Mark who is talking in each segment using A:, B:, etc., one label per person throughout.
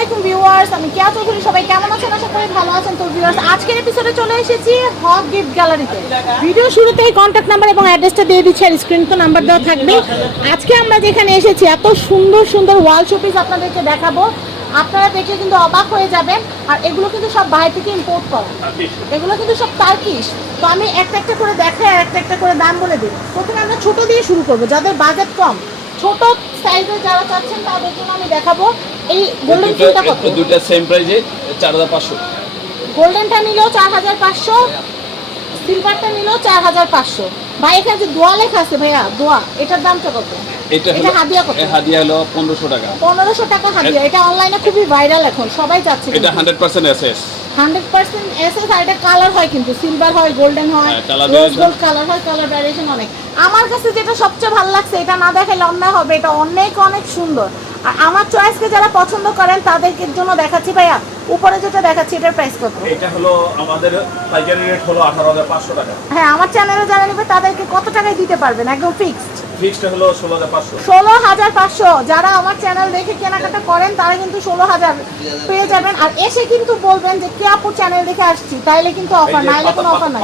A: আলাইকুম ভিউয়ার্স, আমি কেয়া চৌধুরী, সবাই কেমন আছেন? আশা করি ভালো আছেন। তো ভিউয়ার্স, আজকের এপিসোডে চলে এসেছি হক গিফট গ্যালারিতে। ভিডিও শুরুতেই কন্ট্যাক্ট নাম্বার এবং অ্যাড্রেসটা দিয়ে দিচ্ছি, আর স্ক্রিন তো নাম্বার দেওয়া থাকবে। আজকে আমরা যেখানে এসেছি, এত সুন্দর সুন্দর ওয়াল শোপিস আপনাদেরকে দেখাবো। আপনারা দেখে কিন্তু অবাক হয়ে যাবেন। আর এগুলো কিন্তু সব বাইরে থেকে ইম্পোর্ট করা। এগুলো কিন্তু সব তার্কিশ তো আমি একটা একটা করে দেখাই আর একটা একটা করে দাম বলে দিই। প্রথমে আমরা ছোট দিয়ে শুরু করব, যাদের বাজেট কম। ছোট সাইজের যারা চাচ্ছেন তাদের জন্য আমি দেখাবো। এই গোল্ডেন ফিলটা কত?
B: দুইটা সেম প্রাইজে চার হাজার পাঁচশো।
A: গোল্ডেনটা নিলেও চার হাজার পাঁচশো সিলভারটা নিলেও চার হাজার পাঁচশো। ভাই এখানে যে দোয়া লেখা আছে ভাইয়া দোয়া এটার দামটা কত?
B: এটা
A: হাদিয়া কত?
B: হাদিয়া হলো পনেরোশো টাকা।
A: পনেরোশো টাকা হাদিয়া। এটা অনলাইনে খুবই ভাইরাল এখন সবাই চাচ্ছে
B: এটা hundred percent S S
A: hundred percent S S আর এটা কালার হয় কিন্তু। সিলভার হয় গোল্ডেন হয়
B: হ্যাঁ,
A: রোজ গোল্ড কালার হয় কালার ভ্যারিয়েশন অনেক। আমার কাছে যেটা সবচেয়ে ভালো লাগছে এটা না দেখালে অন্যায় হবে এটা অনেক অনেক সুন্দর। আর আমার চয়েসকে যারা পছন্দ করেন তাদেরকে জন্য দেখাচ্ছি ভাইয়া। উপরে যেটা দেখাচ্ছি এটার প্রাইস কত?
C: এটা হলো আমাদের পাইকারি রেট হলো আঠারো হাজার পাঁচশো টাকা।
A: হ্যাঁ আমার চ্যানেলে যারা নেবে তাদেরকে কত টাকায় দিতে পারবেন? একদম ফিক্সড
C: ফিক্সড হলো ষোলো হাজার পাঁচশো।
A: ষোলো হাজার পাঁচশো। যারা আমার চ্যানেল দেখে কেনাকাটা করেন তারা কিন্তু ষোলো হাজার পেয়ে যাবেন। আর এসে কিন্তু বলবেন যে কে আপু চ্যানেল দেখে আসছি? তাইলে কিন্তু অফার নাইলে কোনো অফার নাই।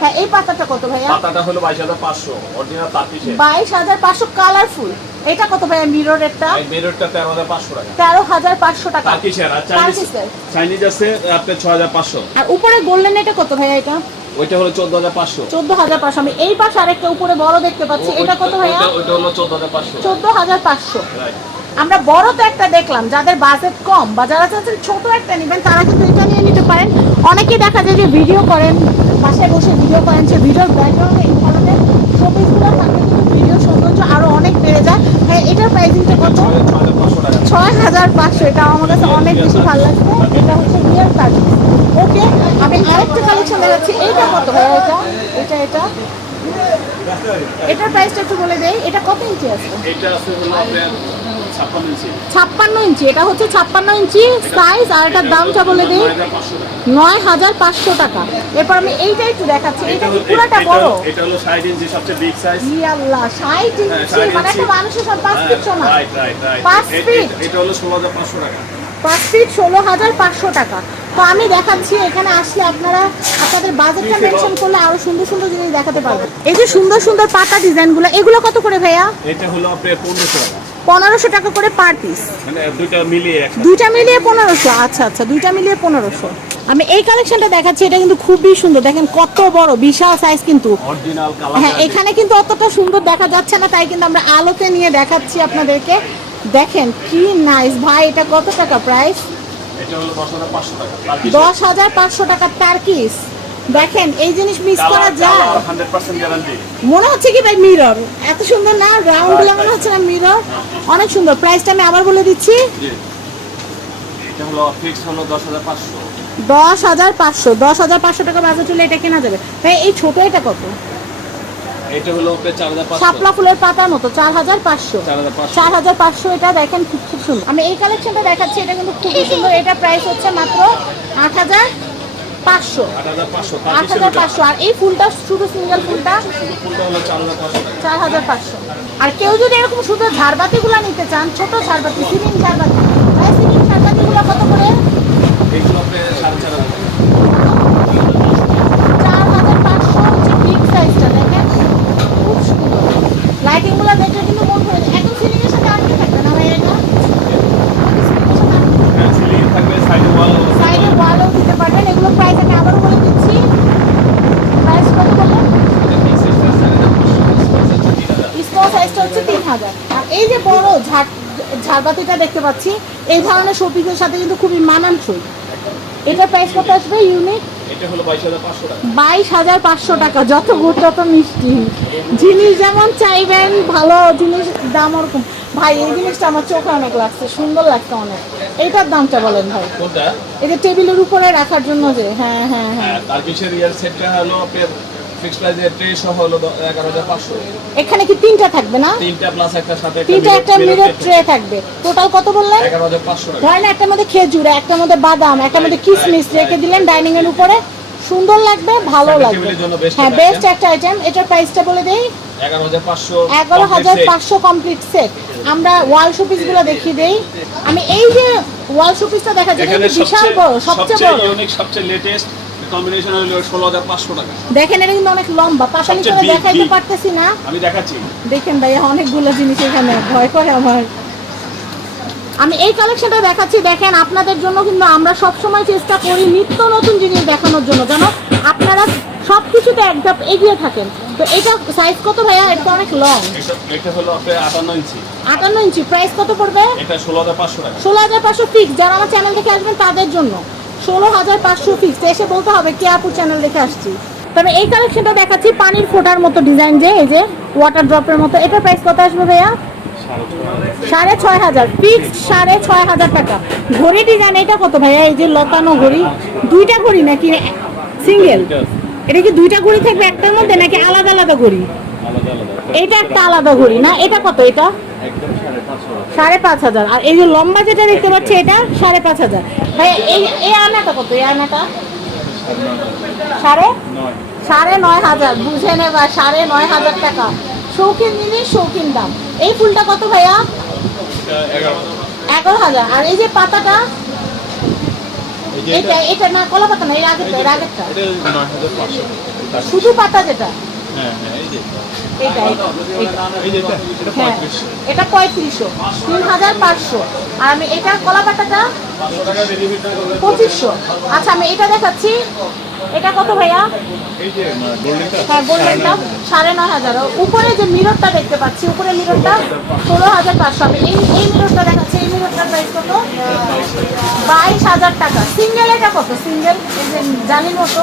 A: হ্যাঁ এই পাতাটা কত ভাইয়া?
C: পাতাটা হলো বাইশ হাজার পাঁচশো অরিজিনাল তার পিসে
A: বাইশ হাজার পাঁচশো কালারফুল এটা কত ভাইয়া মিরর রেটটা
C: এই তেরো হাজার পাঁচশো টাকা। চাইনিজ আছে আপনার ছ হাজার পাঁচশো।
A: আর উপরে গোল্ডেন এটা কত ভাইয়া এটা?
C: ওইটা হলো চোদ্দ হাজার পাঁচশো।
A: চোদ্দ হাজার পাঁচশো। আমি এই পাশে আরেকটা উপরে বড় দেখতে পাচ্ছি। এটা কত ভাইয়া?
C: ওইটা হলো চোদ্দ হাজার পাঁচশো।
A: চোদ্দ হাজার পাঁচশো।
C: Right.
A: আমরা বড় তো একটা দেখলাম যাদের বাজেট কম বা যারা চাচ্ছেন ছোট একটা নেবেন তারা কিন্তু এটা নিয়ে নিতে পারেন। অনেকেই দেখা যায় যে ভিডিও করেন বাসায় বসে ভিডিও করেন সে ভিডিওর ব্যাকগ্রাউন্ডে এই ধরনের ছবিগুলো থাকলে কিন্তু ভিডিও সৌন্দর্য আরও অনেক বেড়ে যায়। হ্যাঁ এটার প্রাইসিংটা কত? ছয় হাজার পাঁচশো, এটা আমার কাছে অনেক বেশি ভালো লাগছে। এটা হচ্ছে রিয়েল কার্ড ওকে আমি আরেকটা কালেকশন দেখাচ্ছি। এইটা কত ভাই? এটা এটা এটা। এটার প্রাইসটা একটু বলে দেয় এটা কত ইঞ্চি আছে?
C: এটা আছে ছাপ্পান্ন ইঞ্চি।
A: এটা হচ্ছে ছাপ্পান্ন ইঞ্চি সাইজ আর এটার দামটা বলে দিই
C: নয় হাজার পাঁচশো টাকা।
A: এরপর আমি এইটা একটু দেখাচ্ছি
C: এটা
A: কি পুরোটা বড়?
C: এটা হলো ষাট ইঞ্চি সবচেয়ে বিগ সাইজ
A: ই আল্লাহ ষাট
C: হ্যাঁ,
A: ইঞ্চি মানে একটা মানুষের সব পাঁচ ফিট না
C: রাইট রাইট রাইট
A: পাঁচ feet?
C: এটা হলো ষোলো হাজার পাঁচশো টাকা।
A: পাঁচ ফিট ষোলো হাজার পাঁচশো টাকা। তো আমি দেখাচ্ছি এখানে আসলে আপনারা আপনাদের বাজেটটা মেনশন করলে আরও সুন্দর সুন্দর জিনিস দেখাতে পারবেন। এই যে সুন্দর সুন্দর পাতা ডিজাইনগুলো এগুলো কত করে ভাইয়া?
C: এটা হলো আপনার পনেরোশো টাকা।
A: পনেরোশো টাকা করে পার পিস।
C: মানে দুইটা মিলিয়ে
A: পনেরোশো আচ্ছা আচ্ছা দুইটা মিলিয়ে পনেরোশো। আমি এই কালেকশনটা দেখাচ্ছি এটা কিন্তু খুবই সুন্দর। দেখেন কত বড় বিশাল সাইজ কিন্তু। হ্যাঁ এখানে কিন্তু অতটা সুন্দর দেখা যাচ্ছে না তাই কিন্তু আমরা আলোতে নিয়ে দেখাচ্ছি আপনাদেরকে। দেখেন কি নাইস ভাই এটা কত টাকা প্রাইস
C: এটা হলো দশ হাজার পাঁচশো টাকা তার পিছনে
A: দেখেন এই জিনিস মিস করা যায়।
C: হান্ড্রেড পার্সেন্ট গ্যারান্টি
A: মনে হচ্ছে কি ভাই মিরর এত সুন্দর না? রাউন্ডগুলো মনে হচ্ছে না মিরর অনেক সুন্দর। প্রাইসটা আমি আবার বলে দিচ্ছি।
C: এটা হলো ফিক্স হলো দশ হাজার পাঁচশো।
A: দশ হাজার পাঁচশো। দশ হাজার পাঁচশো টাকা বাজার চলে এটা কেনা যাবে। তাই এই ছোট এটা কত?
C: এটা হলো হাজার পাঁচশো।
A: শাপলা ফুলের পাতার মতো। চার হাজার পাঁচশো।
C: চার হাজার পাঁচশো।
A: চার হাজার পাঁচশো এটা দেখেন খুব খুব সুন্দর। আমি এই কালেকশনটা দেখাচ্ছি এটা কিন্তু খুবই সুন্দর। এটা প্রাইস হচ্ছে মাত্র আট হাজার পাঁচশো।
C: আট হাজার পাঁচশো
A: আর এই ফুলটা শুধু সিঙ্গেল ফুলটা?
C: চার হাজার পাঁচশো।
A: আর কেউ যদি এরকম শুধু ঝাড়বাতিগুলো নিতে চান ছোট ঝাড়বাতি সিলিং ঝাড়বাতি ভাই সিলিং ঝাড়বাতিগুলো কত করে?
C: চার হাজার
A: পাঁচশো হচ্ছে বিগ সাইজটা দেখেন। খুব সুন্দর। লাইটিংগুলো দেখলে কিন্তু মন ভরে যায়। এখন সিলিং এর সাথে আর কি থাকবে না ভাই এটা?
C: হ্যাঁ সাইডে
A: ওয়ালও দিতে পারবেন। এগুলো প্রাইস আমি আবারও বলে দিচ্ছি প্রাইস কত বললেন স্মল সাইজটা হচ্ছে তিন হাজার। আর এই যে বড় ঝাড় ঝাড়বাতিটা দেখতে পাচ্ছি এই ধরনের শোপিসের সাথে কিন্তু খুবই মানানসই। এটার প্রাইস কত আসবে
C: হলো বাইশ হাজার পাঁচশো টাকা।
A: যত গুড় তত মিষ্টি। জিনিস যেমন চাইবেন ভালো জিনিস দাম ওরকম। ভাই এই জিনিসটা আমার চোখে অনেক লাগছে সুন্দর লাগছে অনেক। এইটার দামটা বলেন ভাই। এই যে টেবিলের উপরে রাখার জন্য যে হ্যাঁ হ্যাঁ হ্যাঁ।
C: হ্যাঁ তার পিছের ইয়ার সেটটা হলো আপনার ট্রে সহ হলো
A: এখানে কি তিনটা থাকবে না?
C: তিনটা প্লাস একটা সাথে
A: তিনটা একটা মিরর ট্রে থাকবে। টোটাল কত বললেন?
C: এগারো হাজার পাঁচশো টাকা।
A: ধরেন একটার মধ্যে খেজুর একটার মধ্যে বাদাম একটার মধ্যে কিশমিশ রেখে দিলেন ডাইনিং এর উপরে। সুন্দর লাগবে ভালো লাগবে। হ্যাঁ বেস্ট একটা আইটেম এটার প্রাইসটা বলে দেই।
C: এগারো হাজার পাঁচশো
A: কমপ্লিট সেট আমরা ওয়াল শোপিসগুলো দেখিয়ে দেই। আমি এই যে ওয়াল শোপিসটা দেখা যায় বিশাল
B: সবচেয়ে
A: বড় সবচেয়ে বড়।
B: ইউনিক সবচেয়ে লেটেস্ট কম্বিনেশন হলো ষোলো হাজার পাঁচশো টাকা।
A: দেখেন এটা কিন্তু অনেক লম্বা। পাশালি করে দেখাইতে পারতেছি না।
B: আমি দেখাচ্ছি।
A: দেখেন ভাইয়া অনেকগুলো জিনিস এখানে ভয় করে আমার। আমি এই কালেকশনটা দেখাচ্ছি। দেখেন আপনাদের জন্য কিন্তু আমরা সব সময় চেষ্টা করি নিত্য নতুন জিনিস দেখানোর জন্য। যেন আপনারা সব কিছুতে এক ধাপ এগিয়ে থাকেন। তো এটা সাইজ কত ভাইয়া? এটা অনেক লং
B: এটা- হলো আপনার আটান্ন ইঞ্চি
A: আটান্ন ইঞ্চি প্রাইস কত পড়বে?
B: এটা ষোলো হাজার পাঁচশো টাকা।
A: ষোলো হাজার পাঁচশো ফিক্স যারা আমার চ্যানেল দেখে আসবেন তাদের জন্য। ষোলো হাজার পাঁচশো ফিক্স এসে বলতে হবে কে আপু চ্যানেল দেখে আসছি। তবে এই কালেকশনটা দেখাচ্ছি পানির ফোটার মতো ডিজাইন যে এই যে ওয়াটার ড্রপের মতো। এটা প্রাইস কত আসবে ভাইয়া? সাড়ে ছয় হাজার। ফিক্সড সাড়ে ছয় হাজার টাকা। ঘড়ি ডিজাইন এটা কত ভাইয়া? এই যে লতানো ঘড়ি। দুইটা ঘড়ি নাকি সিঙ্গেল এটা কি দুইটা ঘড়ি থাকবে একটার মধ্যে নাকি আলাদা আলাদা ঘড়ি? এটা একটা আলাদা ঘড়ি না? এটা কত এটা?
B: সাড়ে
A: পাঁচ হাজার। আর এই যে লম্বা যেটা দেখতে পাচ্ছি এটা সাড়ে পাঁচ হাজার। ভাই এই এই আনাটা কত? এই আনাটা সাড়ে? সাড়ে নয় হাজার। বুঝে নেবা সাড়ে নয় হাজার টাকা। শৌখিন জিনিস শৌখিন দাম। এই ফুলটা কত ভাইয়া?
B: এগারো
A: হাজার। আর এই যে পাতাটা? এটা। এটা না কলা পাতা না এর আগেরটা এর আগেরটা। শুধু পাতা যেটা?
B: হ্যাঁ হ্যাঁ এই যে।
A: এইটা এইটা, এইটা
B: এই যে এটা
A: হ্যাঁ
B: পঁয়ত্রিশশো।
A: তিন হাজার পাঁচশো। আর আমি এটা কলা পাতাটা
B: পাঁচশো টাকা বেনিফিট না করলে
A: পঁচিশশো। আচ্ছা আমি এটা দেখাচ্ছি। এটা কত ভাইয়া? হ্যাঁ গোল্ডেনটা। সাড়ে নয় হাজার উপরে যে মিররটা দেখতে পাচ্ছি উপরে মিররটা ষোলো হাজার পাঁচশো। আমি এই এই মিররটা দেখাচ্ছি। এই মিররটার প্রাইস কত? বাইশ হাজার টাকা। সিঙ্গেল এটা কত? সিঙ্গেল এই যে জালি মতো।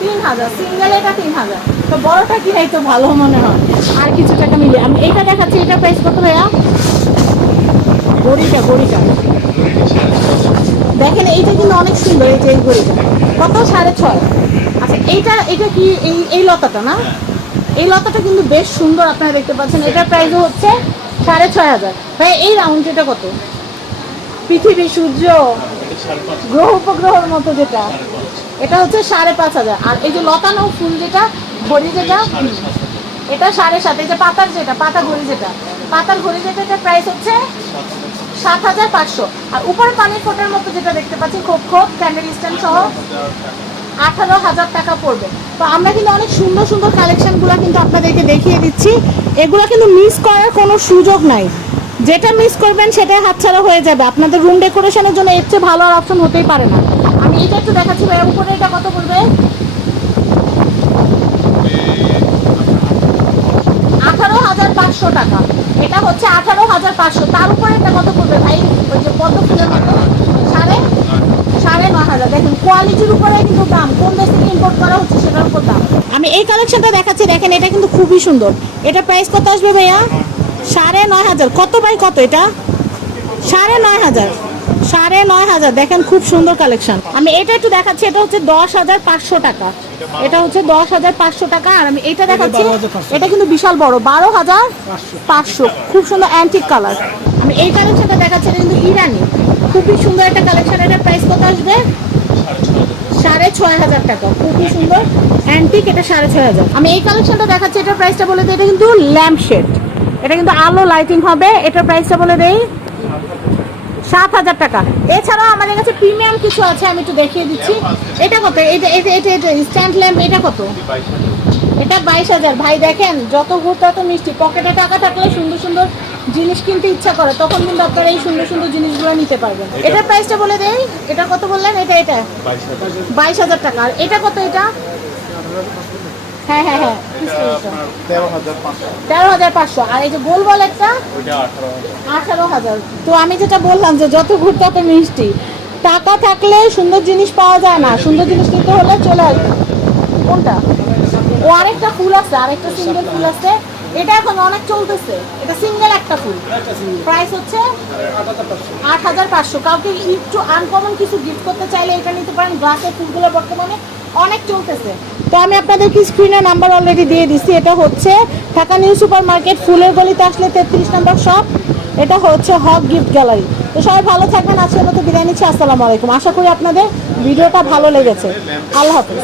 A: তিন হাজার সিঙ্গেল এটা তিন হাজার তো বড়টা কি তো ভালো মনে হয়? আর কিছু টাকা মিলে। আমি এটা প্রাইস কত দেখেন, এইটা কিন্তু অনেক সুন্দর, এই যে ঘড়িটা কত? সাড়ে ছয়। আচ্ছা এইটা এটা কি এই এই লতাটা না? এই লতাটা কিন্তু বেশ সুন্দর আপনারা দেখতে পাচ্ছেন। এটার প্রাইস হচ্ছে সাড়ে ছয় হাজার। ভাই এই রাউন্ড যেটা কত? পৃথিবী সূর্য, গ্রহ উপগ্রহের মতো যেটা। এটা হচ্ছে সাড়ে পাঁচ হাজার। আর এই যে লতানো ফুল যেটা ঘড়ি যেটা এটা সাড়ে সাত এই যে পাতার যেটা পাতা ঘড়ি যেটা পাতার ঘড়ি যেটা এটার প্রাইস হচ্ছে সাত হাজার পাঁচশো। আর উপরে পানির ফোটার মতো যেটা দেখতে পাচ্ছি খোপ খোপ ক্যান্ডেল স্ট্যান্ড সহ আঠারো হাজার টাকা পড়বে। তো আমরা কিন্তু অনেক সুন্দর সুন্দর কালেকশনগুলো কিন্তু আপনাদেরকে দেখিয়ে দিচ্ছি। এগুলো কিন্তু মিস করার কোনো সুযোগ নাই। যেটা মিস করবেন সেটাই হাতছাড়া হয়ে যাবে। আপনাদের রুম ডেকোরেশনের জন্য এর চেয়ে ভালো আর অপশন হতেই পারে না। আমি এটা একটু দেখাচ্ছি ভাই উপরে এটা কত পড়বে? আঠারো হাজার পাঁচশো টাকা। এটা হচ্ছে আঠারো হাজার পাঁচশো। তার উপরে এটা কত পড়বে ভাই? ওই যে ফুলের মতো সাড়ে সাড়ে নয় হাজার। দেখেন, কোয়ালিটির উপরে কিন্তু দাম। কোন দেশ থেকে ইম্পোর্ট করা হচ্ছে সেটার উপর দাম। আমি এই কালেকশনটা দেখাচ্ছি, দেখেন, এটা কিন্তু খুবই সুন্দর। এটা প্রাইস কত আসবে ভাইয়া? সাড়ে নয় হাজার। কত বাই কত এটা? সাড়ে নয় হাজার। সাড়ে নয় হাজার। দেখেন খুব সুন্দর কালেকশন আমি এটা একটু দেখাচ্ছি এটা হচ্ছে দশ হাজার পাঁচশো টাকা। এটা হচ্ছে দশ হাজার পাঁচশো টাকা আর আমি এটা দেখাচ্ছি এটা কিন্তু বিশাল বড় বারো হাজার পাঁচশো। খুব সুন্দর অ্যান্টিক কালার আমি এই কালেকশনটা দেখাচ্ছি এটা কিন্তু ইরানি। খুবই সুন্দর একটা কালেকশন এটার প্রাইস কত আসবে? সাড়ে ছয় হাজার টাকা। খুবই সুন্দর। অ্যান্টিক এটা সাড়ে ছয় হাজার। আমি এই কালেকশনটা দেখাচ্ছি এটার প্রাইসটা বলে দিই এটা কিন্তু ল্যাম্প শেড এটা কিন্তু আলো লাইটিং হবে এটার প্রাইসটা বলে দেই সাত হাজার টাকা। এছাড়াও আমাদের কাছে প্রিমিয়াম কিছু আছে আমি একটু দেখিয়ে দিচ্ছি। এটা কত? এটা এটা এটা এটা স্ট্যান্ড ল্যাম্প এটা কত? এটা বাইশ হাজার। ভাই দেখেন যত ঘুর তত মিষ্টি। পকেটে টাকা থাকলে সুন্দর সুন্দর জিনিস কিনতে ইচ্ছা করে তখন কিন্তু আপনারা এই সুন্দর সুন্দর জিনিসগুলো নিতে পারবেন। এটার প্রাইসটা বলে দেই। এটা কত বললেন? এটা এটা। বাইশ হাজার টাকা। আর এটা কত এটা? হ্যাঁ হ্যাঁ হ্যাঁ।
B: তেরো হাজার পাঁচশো।
A: আর এই যে গোল বল একটা?
B: আঠারো হাজার।
A: আঠারো হাজার। তো আমি যেটা বললাম যে যত ঘুর তত মিষ্টি। টাকা থাকলে সুন্দর জিনিস পাওয়া যায় না। সুন্দর জিনিস কিনতে হলে চলে আসবে। কোনটা? ও আরেকটা ফুল আছে আরেকটা সিঙ্গেল ফুল আছে। এটা এখন অনেক চলতেছে। এটা সিঙ্গেল একটা ফুল। প্রাইস হচ্ছে আট হাজার পাঁচশো। কাউকে একটু আনকমন কিছু গিফট করতে চাইলে এটা নিতে পারেন। গ্লাসের ফুলগুলো বর্তমানে অনেক চলতেছে। তো আমি আপনাদেরকে স্ক্রিনে নাম্বার অলরেডি দিয়ে দিচ্ছি এটা হচ্ছে ঢাকা নিউ সুপার মার্কেট ফুলের গলিতে আসলে তেত্রিশ নম্বর শপ এটা হচ্ছে হক গিফট গ্যালারি তো সবাই ভালো থাকবেন। আজকের মতো বিদায় নিচ্ছি। আসসালামু আলাইকুম। আশা করি আপনাদের ভিডিওটা ভালো লেগেছে। আল্লাহ হাফিজ।